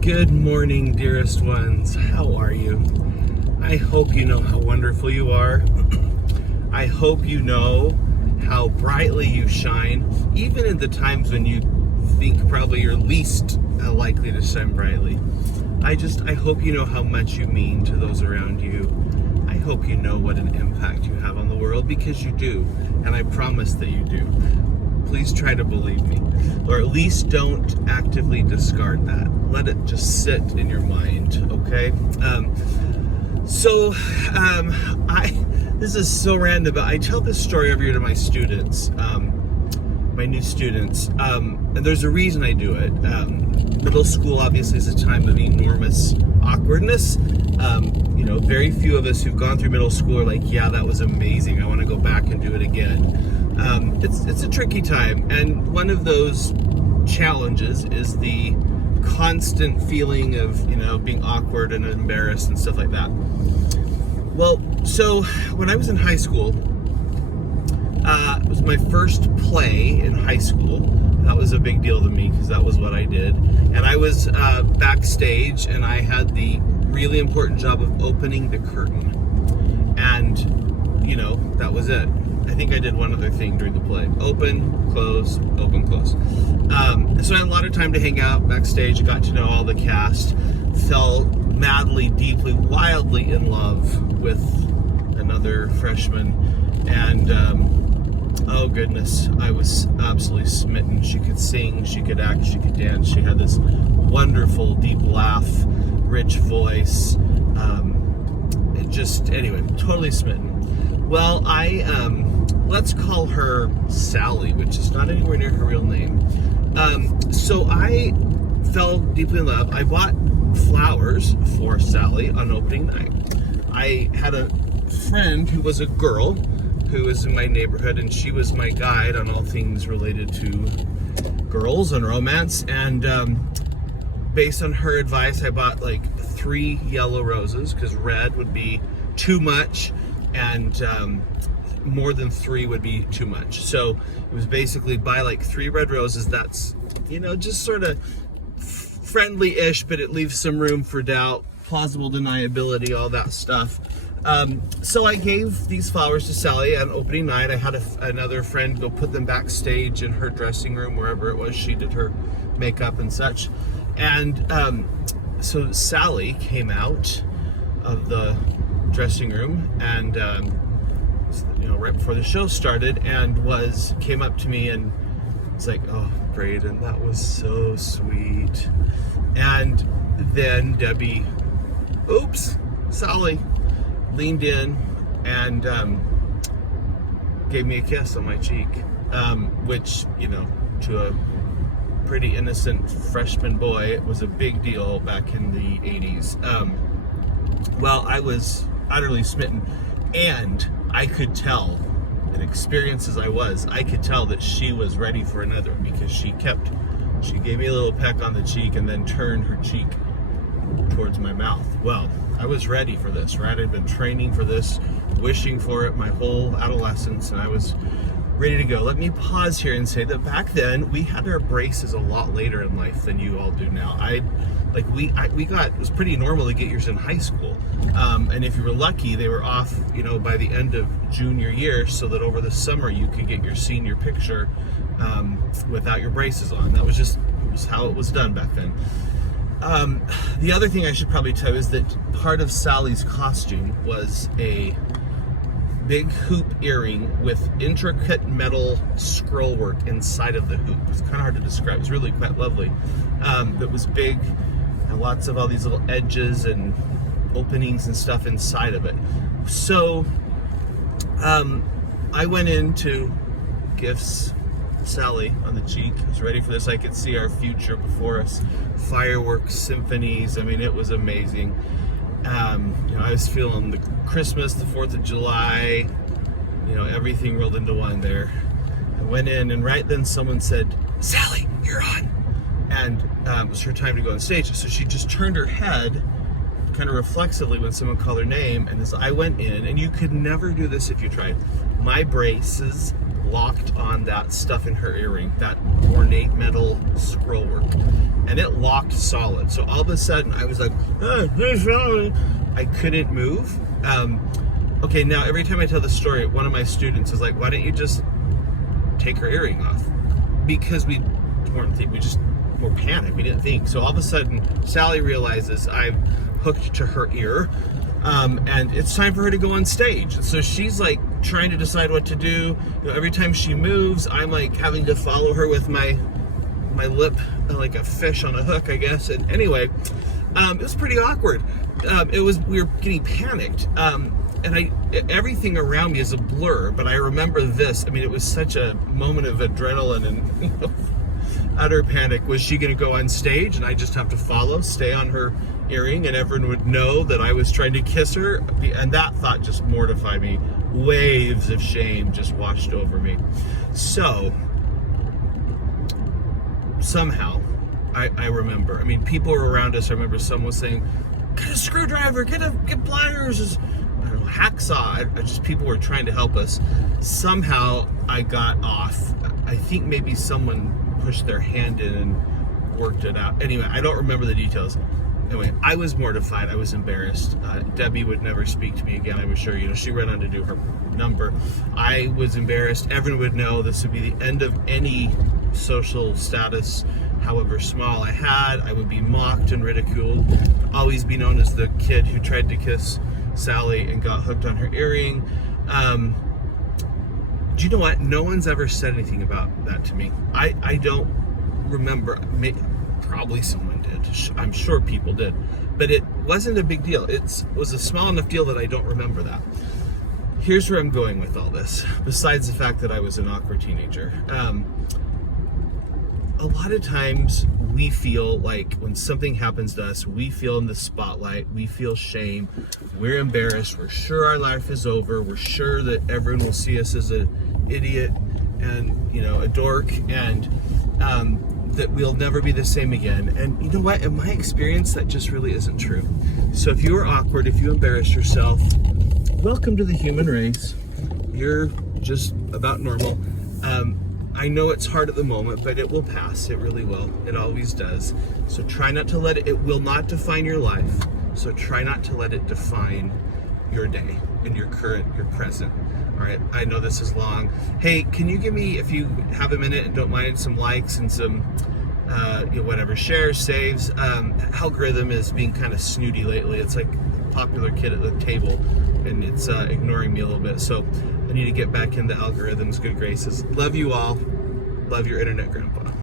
Good morning, dearest ones. How are you? I hope you know how wonderful you are. I hope you know how brightly you shine, even in the times when you think probably you're least likely to shine brightly. I hope you know how much you mean to those around you. I hope you know what an impact you have on the world, because you do, and I promise that you do. Please try to believe me, or at least don't actively discard that. Let it just sit in your mind, okay? This is so random, but I tell this story every year to my students, my new students, and there's a reason I do it. Middle school obviously is a time of enormous awkwardness. Very few of us who've gone through middle school are like, yeah, that was amazing, I want to go back and do it again. It's a tricky time, and one of those challenges is the constant feeling of, being awkward and embarrassed and stuff like that. Well, so when I was in high school, it was my first play in high school. That was a big deal to me because that was what I did. And I was backstage, and I had the really important job of opening the curtain. And, that was it. I think I did one other thing during the play. Open, close, open, close. So I had a lot of time to hang out backstage. I got to know all the cast. Fell madly, deeply, wildly in love with another freshman. And, oh goodness, I was absolutely smitten. She could sing, she could act, she could dance. She had this wonderful, deep laugh, rich voice. Anyway, totally smitten. Well, let's call her Sally, which is not anywhere near her real name. So I fell deeply in love. I bought flowers for Sally on opening night. I had a friend who was a girl who was in my neighborhood, and she was my guide on all things related to girls and romance. And based on her advice, I bought like 3 yellow roses, because red would be too much, and more than 3 would be too much. So it was basically buy like 3 red roses. That's, just sort of friendly-ish, but it leaves some room for doubt, plausible deniability, all that stuff. So I gave these flowers to Sally on opening night. I had another friend go put them backstage in her dressing room, wherever it was she did her makeup and such. And so Sally came out of the dressing room, and right before the show started, and came up to me and was like, "Oh, Braden, that was so sweet." And then Sally leaned in and gave me a kiss on my cheek, which, to a pretty innocent freshman boy, it was a big deal back in the 80s. Well, I was utterly smitten, and I could tell, and experienced as I could tell that she was ready for another, because she gave me a little peck on the cheek and then turned her cheek towards my mouth. Well, I was ready for this, right? I'd been training for this, wishing for it my whole adolescence, and I was ready to go. Let me pause here and say that back then we had our braces a lot later in life than you all do now. It was pretty normal to get yours in high school, and if you were lucky, they were off, by the end of junior year, so that over the summer you could get your senior picture without your braces on. That was how it was done back then. The other thing I should probably tell you is that part of Sally's costume was a big hoop earring with intricate metal scroll work inside of the hoop. It's kind of hard to describe. It was really quite lovely. It was big, and lots of all these little edges and openings and stuff inside of it. So I went into gifts Sally on the cheek. I was ready for this. I could see our future before us. Fireworks, symphonies. I mean, it was amazing. I was feeling the Christmas, the 4th of July, everything rolled into one there. I went in, and right then someone said, "Sally, you're on." And it was her time to go on stage. So she just turned her head kind of reflexively when someone called her name. And as I went in, and you could never do this if you tried, my braces locked on that stuff in her earring, that ornate metal scroll work, and it locked solid. So all of a sudden I was like, I couldn't move. Okay, now every time I tell the story, one of my students is like, why don't you just take her earring off? Because we just were panicked, we didn't think. So all of a sudden Sally realizes I'm hooked to her ear, and it's time for her to go on stage. So she's like trying to decide what to do. You know, every time she moves, I'm like having to follow her with my lip like a fish on a hook, I guess. And anyway, it was pretty awkward. We were getting panicked, and everything around me is a blur, but I remember this. I mean, it was such a moment of adrenaline and utter panic. Was she going to go on stage and I just have to follow, stay on her earring, and everyone would know that I was trying to kiss her? And that thought just mortified me. Waves of shame just washed over me. So somehow I remember, I mean, people were around us. I remember someone was saying, get a screwdriver, get pliers, I don't know, hacksaw. People were trying to help us. Somehow I got off. I think maybe someone pushed their hand in and worked it out. Anyway, I don't remember the details. Anyway, I was mortified. I was embarrassed. Debbie would never speak to me again, I was sure. You know, she ran on to do her number. I was embarrassed. Everyone would know. This would be the end of any social status, however small I had. I would be mocked and ridiculed. Always be known as the kid who tried to kiss Sally and got hooked on her earring. Do you know what? No one's ever said anything about that to me. I don't remember. Probably someone did. I'm sure people did. But it wasn't a big deal. It was a small enough deal that I don't remember that. Here's where I'm going with all this, besides the fact that I was an awkward teenager. A lot of times we feel like when something happens to us, we feel in the spotlight, we feel shame, we're embarrassed, we're sure our life is over, we're sure that everyone will see us as an idiot and, you know, a dork, and that we'll never be the same again. And you know what? In my experience, that just really isn't true. So if you are awkward, if you embarrass yourself, welcome to the human race. You're just about normal. I know it's hard at the moment, but it will pass. It really will. It always does. So try not to let it will not define your life. So try not to let it define your day and your present. All right. I know this is long. Hey, can you give me, if you have a minute and don't mind, some likes and some, whatever, shares, saves. Algorithm is being kind of snooty lately. It's like a popular kid at the table, and it's ignoring me a little bit. So I need to get back into algorithms' good graces. Love you all. Love your internet grandpa.